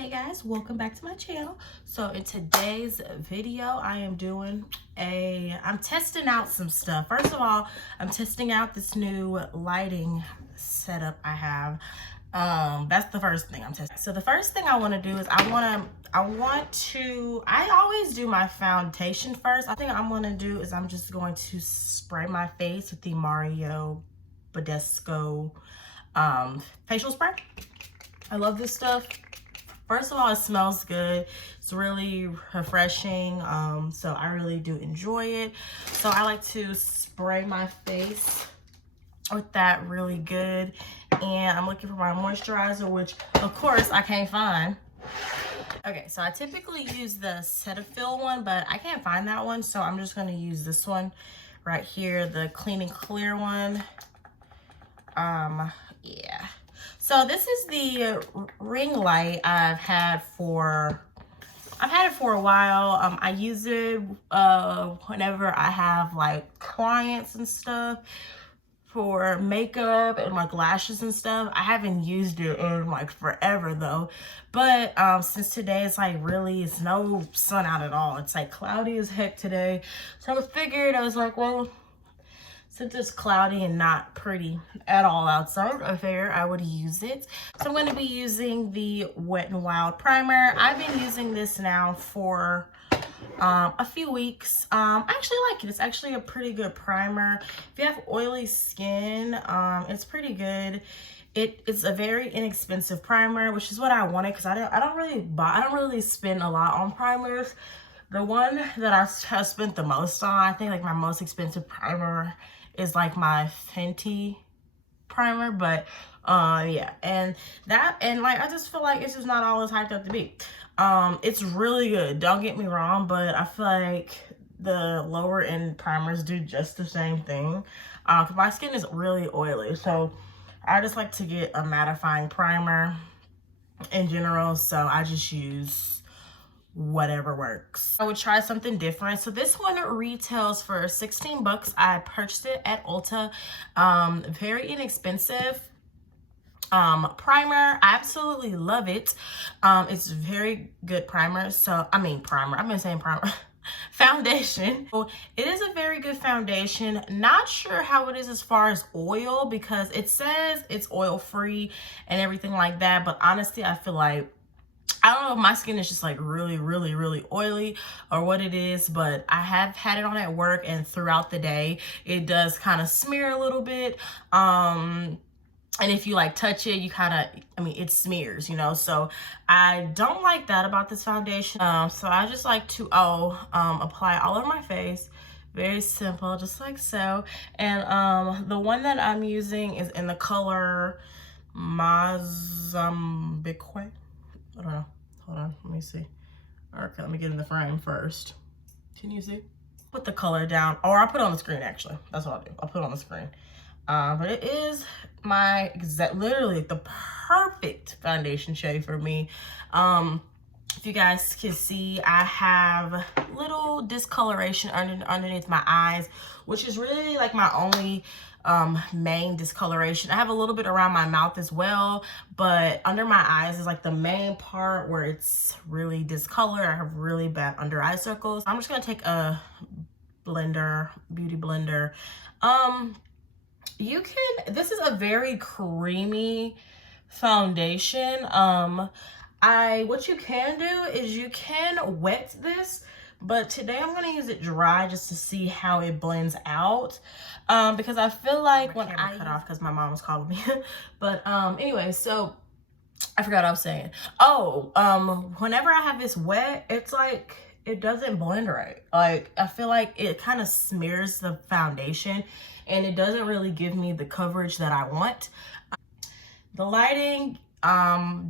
Hey guys, welcome back to my channel. So in today's video, I'm testing out some stuff. First of all, I'm testing out this new lighting setup I have. That's the first thing I'm testing. So the first thing I want to do is I always do my foundation first. I think I'm going to do is I'm just going to spray my face with the Mario Badescu facial spray. I love this stuff. First of all, it smells good. It's really refreshing. So I really do enjoy it. So I like to spray my face with that really good. And I'm looking for my moisturizer, which of course I can't find. Okay, so I typically use the Cetaphil one, but I can't find that one. So I'm just gonna use this one right here, the Clean and Clear one. Yeah. So this is the ring light I've had it for a while. I use it whenever I have like clients and stuff for makeup and like lashes and stuff. I haven't used it in like forever though. But since today it's no sun out at all. It's like cloudy as heck today. So I figured, I was like, well, since it's cloudy and not pretty at all outside, I figured I would use it. So I'm going to be using the Wet n Wild primer. I've been using this now for a few weeks. I actually like it. It's actually a pretty good primer. If you have oily skin, it's pretty good. It's a very inexpensive primer, which is what I wanted because I don't really spend a lot on primers. The one that I have spent the most on, I think like my most expensive primer is like my Fenty primer, but yeah, and like I just feel like it's just not all it's hyped up to be. It's really good, don't get me wrong, but I feel like the lower end primers do just the same thing. 'Cause my skin is really oily, so I just like to get a mattifying primer in general, so I just use whatever works. I would try something different. So this one retails for 16 bucks. I purchased it at Ulta. Very inexpensive primer. I absolutely love it. It's very good primer. So I've been saying primer. Foundation. So it is a very good foundation. Not sure how it is as far as oil, because it says it's oil free and everything like that, but honestly I feel like, I don't know if my skin is just like really oily or what it is, but I have had it on at work and throughout the day it does kind of smear a little bit. And if you like touch it, you it smears, you know, so I don't like that about this foundation. So I just like to apply all over my face. Very simple, just like so. And the one that I'm using is in the color Mozambique. I don't know. Hold on. Let me see. Okay, let me get in the frame first. Can you see? Put the color down, or I'll put it on the screen actually. That's what I'll do. I'll put it on the screen. But it is my literally the perfect foundation shade for me. If you guys can see, I have little discoloration underneath my eyes, which is really like my only main discoloration. I have a little bit around my mouth as well, but under my eyes is like the main part where it's really discolored. I have really bad under eye circles. I'm just gonna take a beauty blender. This is a very creamy foundation. What you can do is you can wet this, but today I'm going to use it dry just to see how it blends out. Because I feel like when I cut off because my mom was calling me. But anyway, so I forgot what I was saying. Whenever I have this wet, it's like it doesn't blend right. Like I feel like it kind of smears the foundation and it doesn't really give me the coverage that I want. The lighting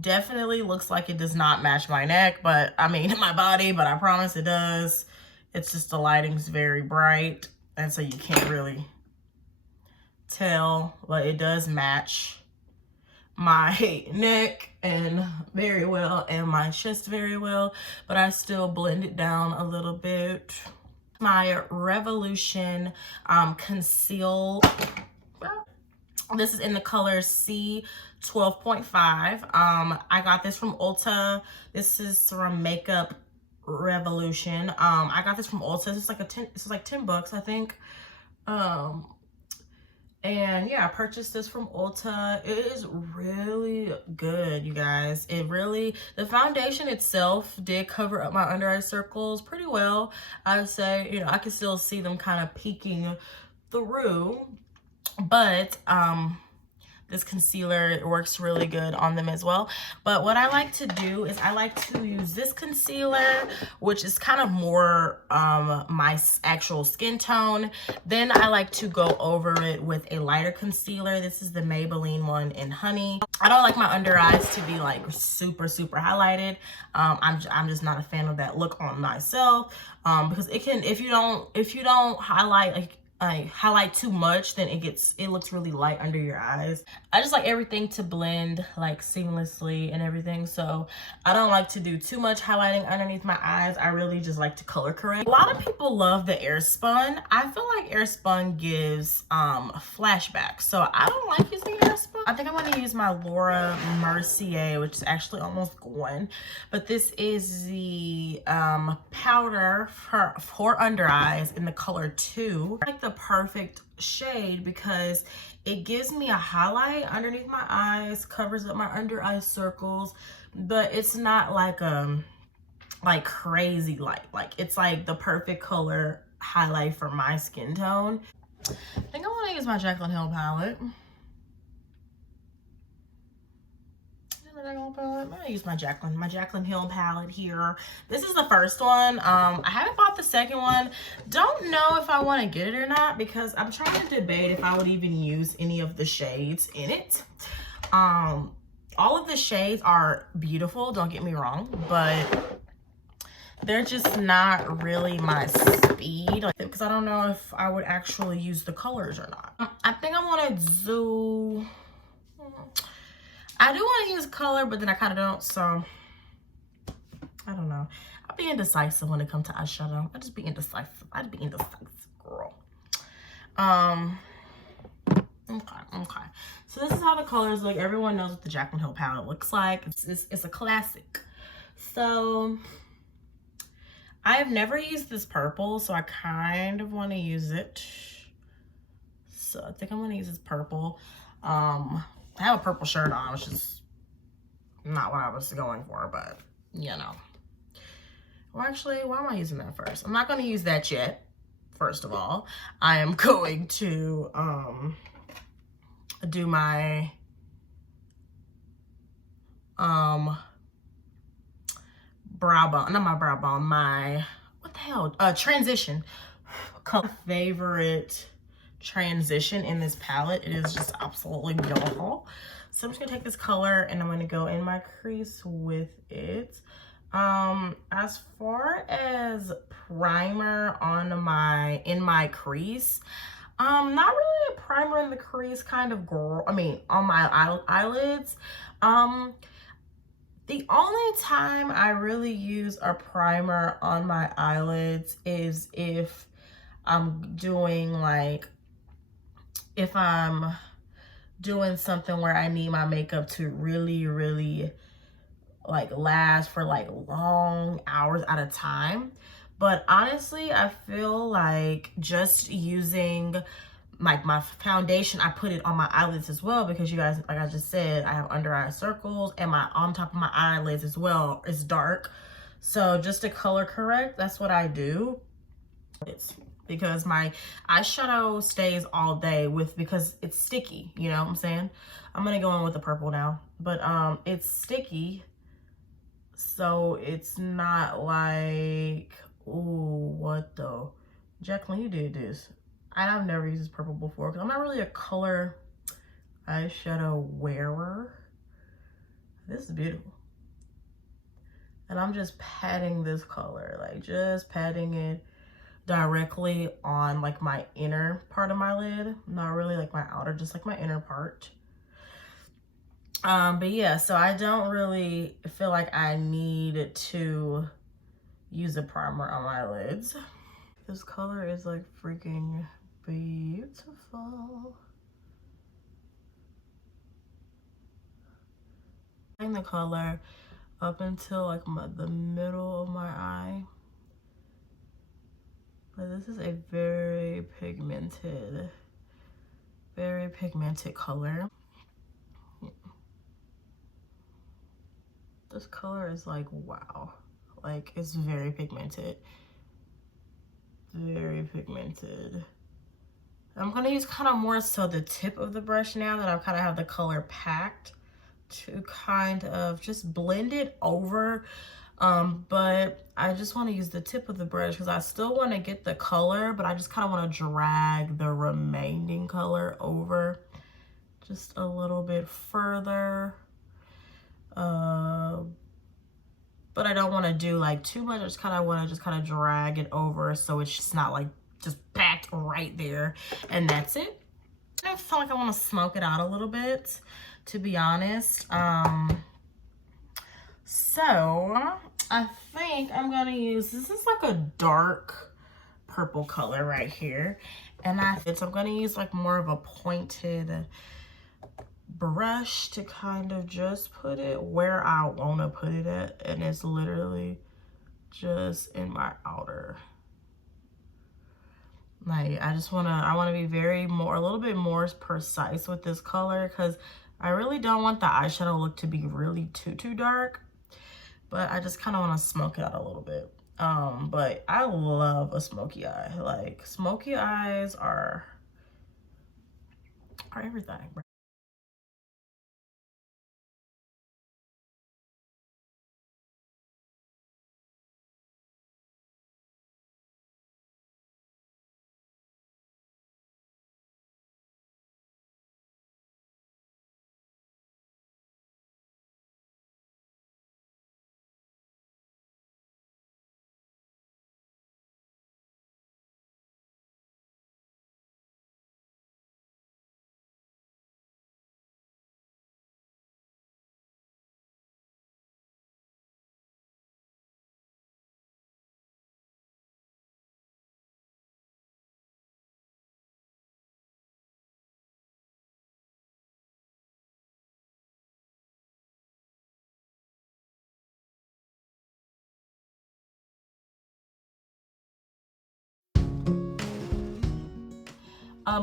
definitely looks like it does not match my neck, but my body, but I promise it does. It's just the lighting's very bright, and so you can't really tell, but it does match my neck and very well, and my chest very well, but I still blend it down a little bit. My Revolution conceal This is in the color C12.5. I got this from Ulta. This is from Makeup Revolution. I got this from Ulta. This is like 10 bucks, I think. And yeah, I purchased this from Ulta. It is really good, you guys. The foundation itself did cover up my under eye circles pretty well. I would say, you know, I can still see them kind of peeking through, but this concealer works really good on them as well. But what I like to do is I like to use this concealer, which is kind of more my actual skin tone. Then I like to go over it with a lighter concealer. This is the Maybelline one in Honey. I don't like my under eyes to be like super highlighted. I'm just not a fan of that look on myself, because it can, if you don't highlight highlight too much, then it looks really light under your eyes. I just like everything to blend like seamlessly and everything, so I don't like to do too much highlighting underneath my eyes. I really just like to color correct. A lot of people love the Airspun. I feel like Airspun gives flashbacks, so I don't like using Airspun. I think I'm going to use my Laura Mercier, which is actually almost gone, but this is the powder for under eyes in the color 2. I like the perfect shade because it gives me a highlight underneath my eyes, covers up my under eye circles, but it's not like crazy light. Like, it's like the perfect color highlight for my skin tone. I think I want to use my Jaclyn Hill palette. I'm gonna use my Jaclyn Hill palette here. This is the first one. I haven't bought the second one. Don't know if I want to get it or not, because I'm trying to debate if I would even use any of the shades in it. All of the shades are beautiful, don't get me wrong, but they're just not really my speed, because I don't know if I would actually use the colors or not. I think I want to do... I do want to use color, but then I kind of don't, so I don't know. I'll be indecisive when it comes to eyeshadow. I just be indecisive. Girl. Okay. So this is how the colors look. Everyone knows what the Jaclyn Hill palette looks like. It's a classic. So I have never used this purple, so I kind of want to use it. So I think I'm going to use this purple. I have a purple shirt on, which is not what I was going for, but you know. Well, actually, why am I using that first? I'm not going to use that yet, first of all. I am going to do my brow bone, not my brow bone, my, what the hell, transition. Color favorite transition in this palette. It is just absolutely beautiful. So I'm just gonna take this color and I'm gonna go in my crease with it. As far as primer in my crease, not really a primer in the crease kind of girl. I mean, on my eyelids. The only time I really use a primer on my eyelids is if I'm doing if I'm doing something where I need my makeup to really like last for like long hours at a time. But honestly, I feel like just using like my foundation, I put it on my eyelids as well, because you guys, like I just said, I have under eye circles, and on top of my eyelids as well is dark. So just to color correct, that's what I do. Because my eyeshadow stays all day because it's sticky, you know what I'm saying? I'm gonna go in with the purple now, but it's sticky, so it's not like, ooh, what the, Jaclyn, you did this. I've never used this purple before because I'm not really a color eyeshadow wearer. This is beautiful. And I'm just patting this color, like just patting it directly on like my inner part of my lid, not really like my outer, just like my inner part. But yeah, so I don't really feel like I need to use a primer on my lids. This color is like freaking beautiful. the color up until like the middle of my eye. But this is a very pigmented color. This color is like, wow. Like, it's very pigmented. Very pigmented. I'm gonna use kind of more so the tip of the brush now that I kind of have the color packed, to kind of just blend it over. But I just want to use the tip of the brush because I still want to get the color, but I just kind of want to drag the remaining color over just a little bit further. But I don't want to do like too much. I just kind of want to just kind of drag it over so it's just not like just packed right there, and that's it. I feel like I want to smoke it out a little bit, to be honest. So I think I'm gonna use, this is like a dark purple color right here, and so I'm gonna use like more of a pointed brush to kind of just put it where I want to put it at, and it's literally just in my outer. Like, I want to be a little bit more precise with this color, because I really don't want the eyeshadow look to be really too dark, but I just kind of want to smoke it out a little bit. But I love a smoky eye. Like, smoky eyes are everything.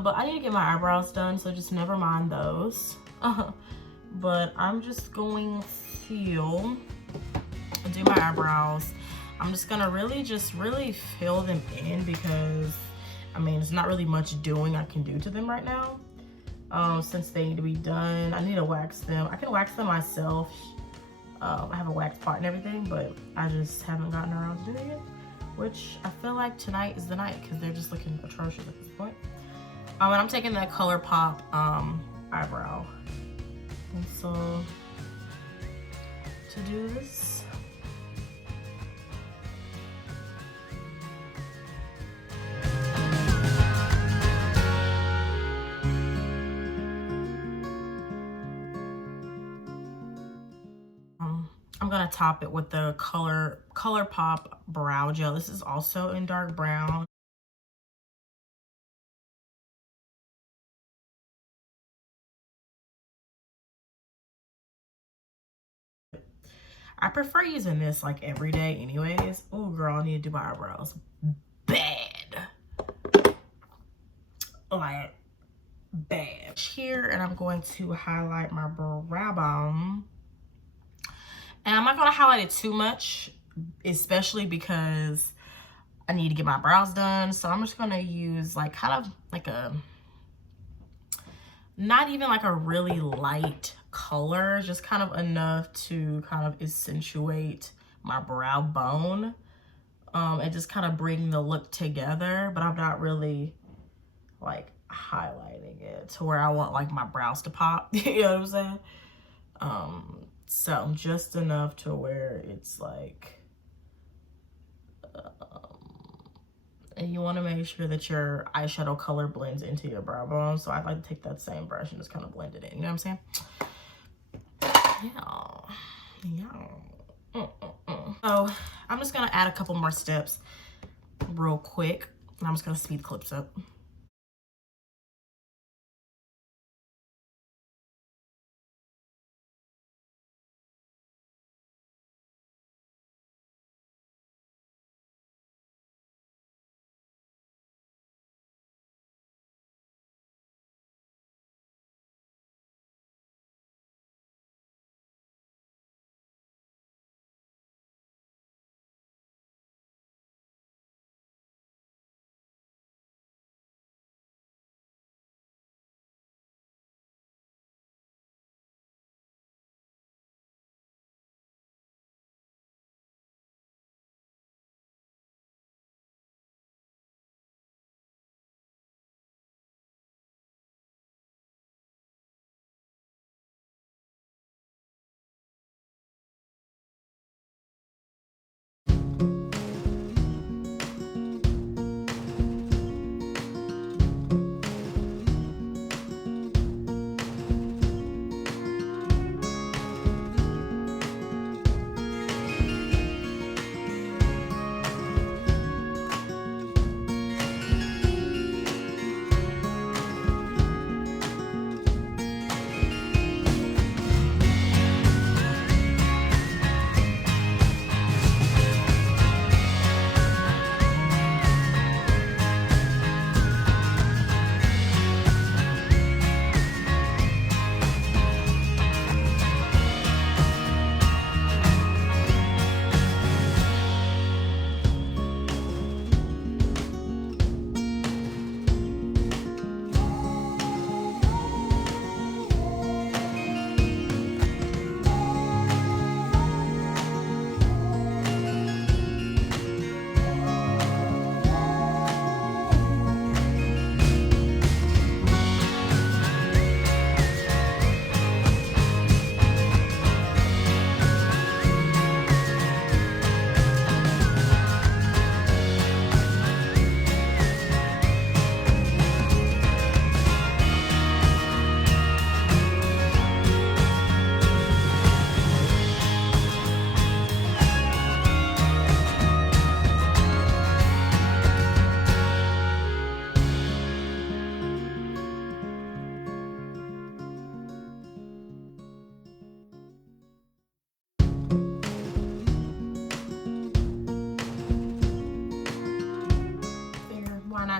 But I need to get my eyebrows done, so just never mind those. But I'm just going to do my eyebrows. I'm just gonna really fill them in, because I mean, it's not really much doing I can do to them right now. Since they need to be done, I need to wax them. I can wax them myself. I have a wax pot and everything, but I just haven't gotten around to doing it, which I feel like tonight is the night, because they're just looking atrocious at this point. And I'm taking that ColourPop eyebrow pencil to do this. I'm gonna top it with the ColourPop brow gel. This is also in dark brown. I prefer using this like every day anyways. Oh girl, I need to do my eyebrows bad. Like, bad. Here, and I'm going to highlight my brow bone. And I'm not gonna highlight it too much, especially because I need to get my brows done. So I'm just gonna use like kind of like a, not even like a really light color, just kind of enough to kind of accentuate my brow bone, and just kind of bring the look together. But I'm not really like highlighting it to where I want like my brows to pop. You know what I'm saying? So just enough to where it's like, and you want to make sure that your eyeshadow color blends into your brow bone. So I like to take that same brush and just kind of blend it in. You know what I'm saying? Yeah. So I'm just gonna add a couple more steps real quick, and I'm just gonna speed the clips up.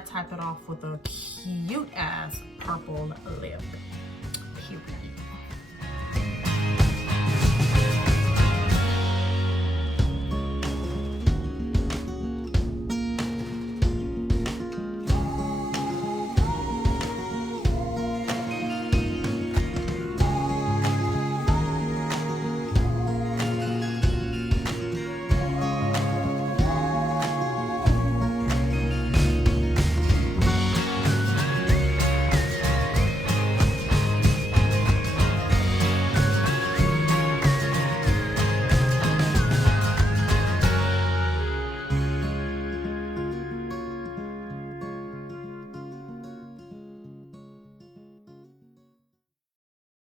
top it off with a cute ass purple lip.